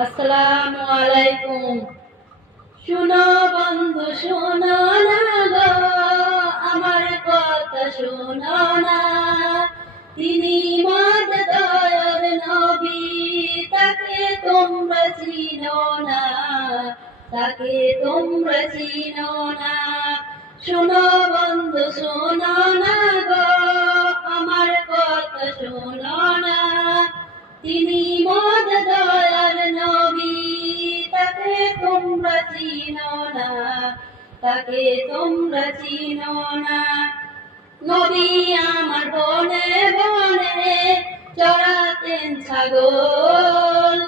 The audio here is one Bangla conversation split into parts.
আসসালামু আলাইকুম। শুনো বন্ধু শোনো না গো, আমার কথা শোনো না। তিনি মদ দয়ার নবী, তাকে তোমরা চিনো না, তাকে তোমরা চিনো না। শোনো বন্ধু শোনো না গো, আমার কথা শোনো না। তিনি মদ দয়ার নবী, তাকে তোমরা চিনো না, তাকে তোমরা চিনো না। নবী আমার বনে বনে চড়াতেন ছাগল,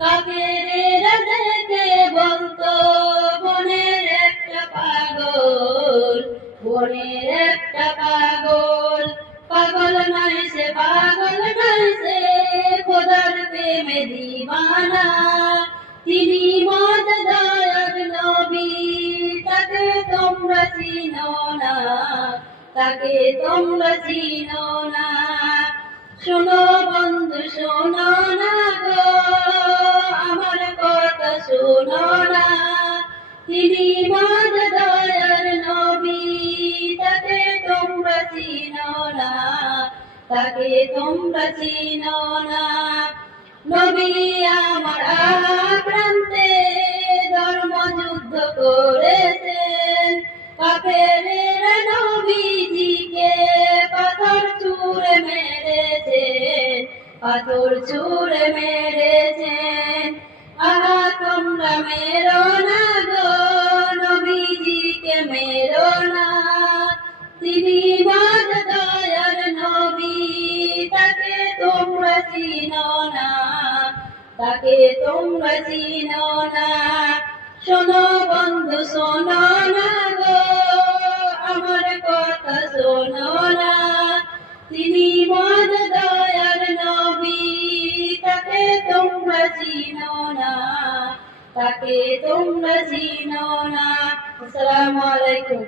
কাফেরেরা দেখে বলতো বনের একটা পাগল, বনের একটা পাগল। পাগল নয় সে, পাগল নয় সে, খোদার প্রেমে দিওয়ানা। তিনি মদ দয়ার নবী, তাকে তোমরা চিনো না, তাকে তোমরা চিনো না। শোনো বন্ধু শোনো না গো, আমার কথা শোনো না। তিনি মদ দয়ার নবী, তাকে তোমরা চিনো না, তাকে তোমরা চিনো না। নবী আমার আক্রান্তে ধর্মযুদ্ধ করেছেন, কাফেরেরা নবীজিকে পাথর ছুঁড়ে মেরেছেন, পাথর ছুঁড়ে মেরেছেন। আহা তোমরা মেরো না গো, নবীজিকে মেরো না। তিনি মদ দয়ার নবী, তাকে তোমরা চিনো না, তাকে তোমরা চিনো না। শোনো বন্ধু শোনো না গো, আমার কথা শোনো না। তিনি মদ দয়ার নবী, তাকে তোমরা চিনো না, তাকে তোমরা চিনো না। আসসালামু আলাইকুম।